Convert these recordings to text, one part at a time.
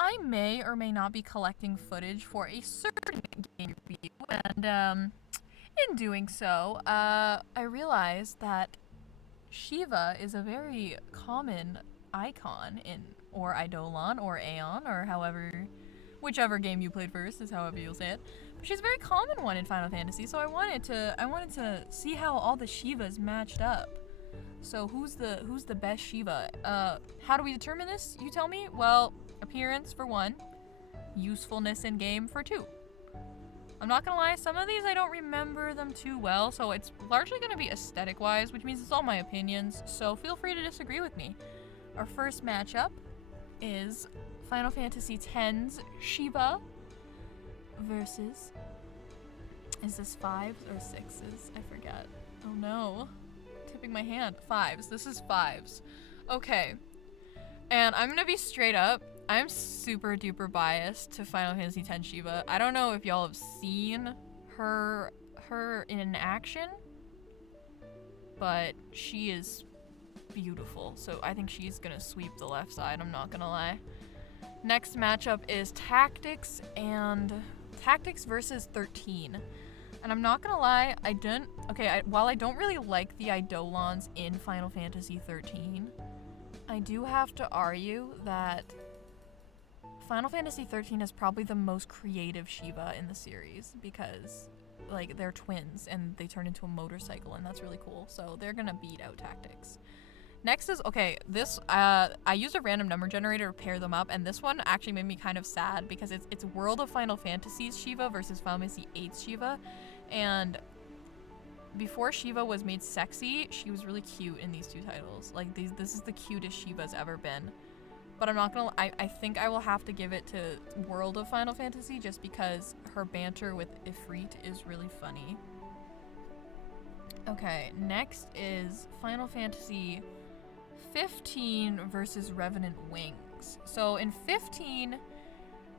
I may or may not be collecting footage for a certain game review, and in doing so, I realized that Shiva is a very common icon in or Eidolon or Aeon or whichever game you played first is however you'll say it. But she's a very common one in Final Fantasy, so I wanted to see how all the Shivas matched up. So who's the best Shiva? How do we determine this? You tell me. Well, appearance for 1, usefulness in game for 2. I'm not gonna lie, some of these I don't remember them too well, so it's largely gonna be aesthetic wise, which means it's all my opinions, so feel free to disagree with me. Our first matchup is Final Fantasy X's Shiva versus, is this 5s or 6s? I forget. Oh no. Tipping my hand. 5s. This is 5s. Okay. And I'm gonna be straight up. I'm super duper biased to Final Fantasy X Shiva. I don't know if y'all have seen her in action, but she is beautiful. So I think she's gonna sweep the left side, I'm not gonna lie. Next matchup is Tactics versus 13. And I'm not gonna lie, while I don't really like the Eidolons in Final Fantasy 13, I do have to argue that Final Fantasy 13 is probably the most creative Shiva in the series because, like, they're twins and they turn into a motorcycle and that's really cool. So they're gonna beat out Tactics. Next is, I used a random number generator to pair them up, and this one actually made me kind of sad because it's World of Final Fantasy's Shiva versus Final Fantasy VIII's Shiva, and before Shiva was made sexy, she was really cute in these two titles. Like, this is the cutest Shiva's ever been. But I'm not gonna, I think I will have to give it to World of Final Fantasy just because her banter with Ifrit is really funny. Okay, next is Final Fantasy 15 versus Revenant Wings. So in 15,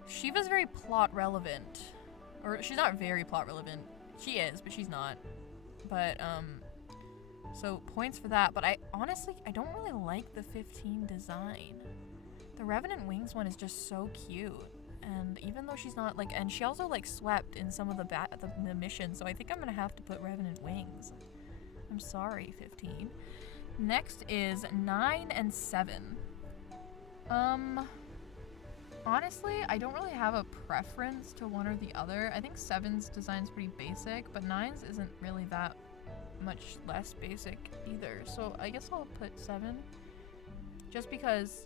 Shiva's very plot relevant. Or she's not very plot relevant. She is, but she's not. But, so points for that. But I don't really like the 15 design. The Revenant Wings one is just so cute. And even though she's not, like, and she also, like, swept in some of the missions, so I think I'm gonna have to put Revenant Wings. I'm sorry, 15. Next is 9 and 7. Honestly, I don't really have a preference to one or the other. I think 7's design's pretty basic, but 9's isn't really that much less basic either. So I guess I'll put 7. Just because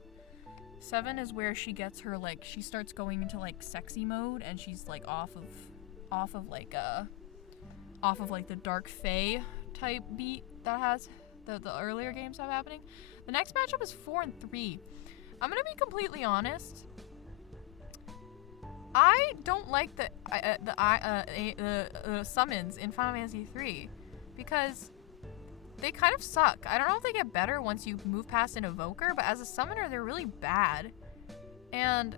7 is where she gets her, like, she starts going into, like, sexy mode, and she's, like, off of the Dark Fae type beat that has the earlier games have happening. The next matchup is 4 and 3. I'm gonna be completely honest. I don't like the summons in Final Fantasy 3 because they kind of suck. I don't know if they get better once you move past an evoker, but as a summoner, they're really bad. And,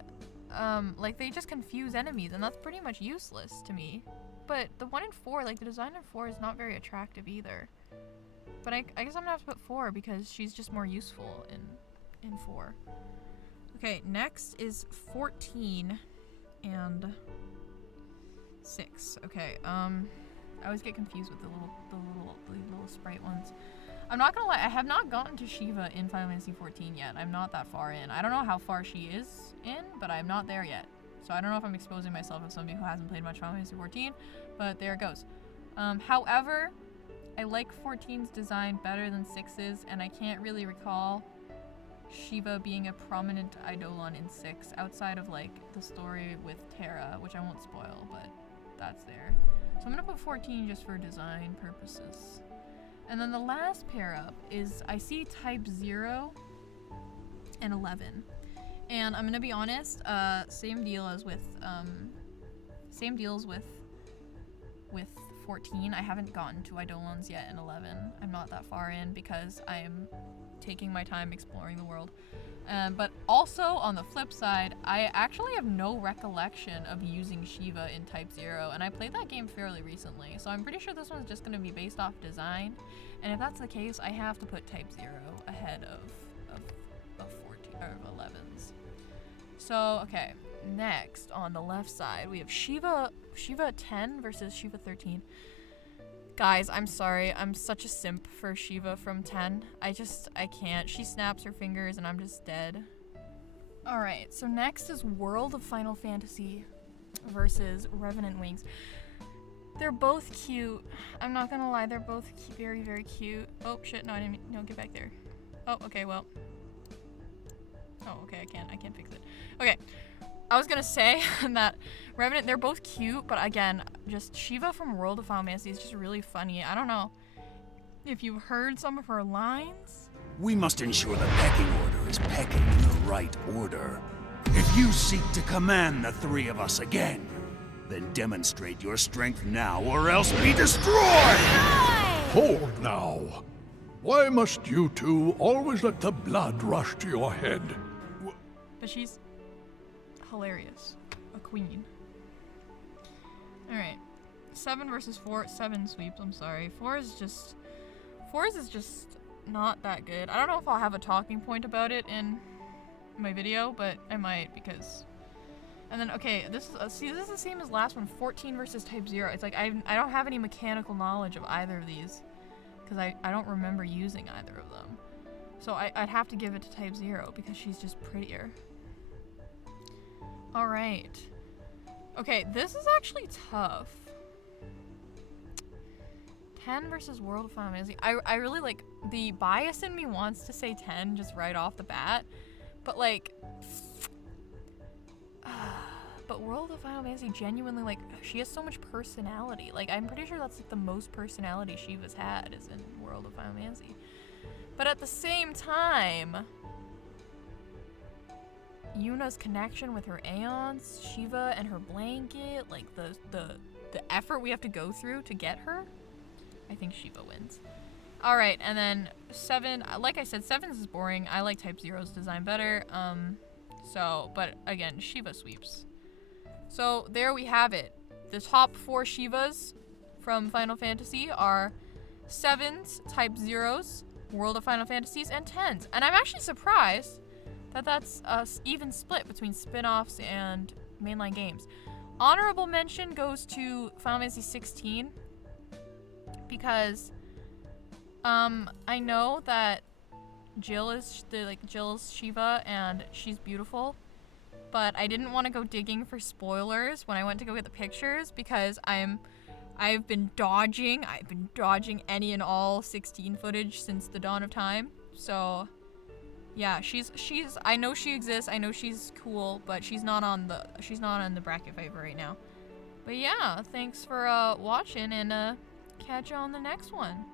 like, they just confuse enemies, and that's pretty much useless to me. But the one in 4, like, the design in 4 is not very attractive either. But I guess I'm gonna have to put 4 because she's just more useful in 4. Okay, next is 14 and 6. Okay, I always get confused with the little sprite ones. I'm not gonna lie, I have not gotten to Shiva in Final Fantasy 14 yet. I'm not that far in. I don't know how far she is in, but I'm not there yet. So I don't know if I'm exposing myself as somebody who hasn't played much Final Fantasy 14, but there it goes. However, I like 14's design better than 6's, and I can't really recall Shiva being a prominent Eidolon in 6 outside of, like, the story with Terra, which I won't spoil, but that's there. So I'm gonna put 14 just for design purposes. And then the last pair up is, I see type 0 and 11. And I'm gonna be honest, same deals with 14. I haven't gotten to Eidolons yet in 11. I'm not that far in because I am taking my time exploring the world. But also, on the flip side, I actually have no recollection of using Shiva in Type 0, and I played that game fairly recently, so I'm pretty sure this one's just going to be based off design, and if that's the case, I have to put Type 0 ahead of 14, or of 11's. So, okay. Next, on the left side, we have Shiva 10 versus Shiva 13. Guys, I'm sorry. I'm such a simp for Shiva from 10. I can't. She snaps her fingers and I'm just dead. Alright, so next is World of Final Fantasy versus Revenant Wings. They're both cute. I'm not gonna lie, they're both very, very cute. Oh, shit, no, I didn't, no, get back there. Oh, okay, well. Oh, okay, I can't fix it. Okay, I was gonna say that Revenant, they're both cute, but again, just Shiva from World of Final Fantasy is just really funny. I don't know if you've heard some of her lines. We must ensure the pecking order is pecking in the right order. If you seek to command the three of us again, then demonstrate your strength now or else be destroyed! Hold now. Why must you two always let the blood rush to your head? But she's hilarious. A queen. Alright. 7 versus 4. 7 sweeps, I'm sorry. 4 is just not that good. I don't know if I'll have a talking point about it in my video, but I might because... And then, okay, this is the same as last one. 14 versus Type 0. It's like I don't have any mechanical knowledge of either of these because I don't remember using either of them. So I'd have to give it to Type 0 because she's just prettier. Alright. Okay, this is actually tough. 10 versus World of Final Fantasy. I really like, the bias in me wants to say 10 just right off the bat. But like, but World of Final Fantasy genuinely, like, she has so much personality. Like, I'm pretty sure that's like the most personality Shiva's had is in World of Final Fantasy. But at the same time, Yuna's connection with her Aeons, Shiva and her blanket, like the effort we have to go through to get her, I think Shiva wins. Alright, and then 7, like I said, 7 is boring. I like Type 0's design better. But again, Shiva sweeps. So there we have it. The top 4 Shivas from Final Fantasy are 7s, Type 0s, World of Final Fantasies, and 10s. And I'm actually surprised that that's a even split between spin-offs and mainline games. Honorable mention goes to Final Fantasy 16 because I know that Jill's Shiva and she's beautiful, but I didn't want to go digging for spoilers when I went to go get the pictures because I've been dodging any and all 16 footage since the dawn of time. So yeah, she's I know she exists, I know she's cool, but she's not on the bracket fight right now. But yeah, thanks for watching and catch you on the next one.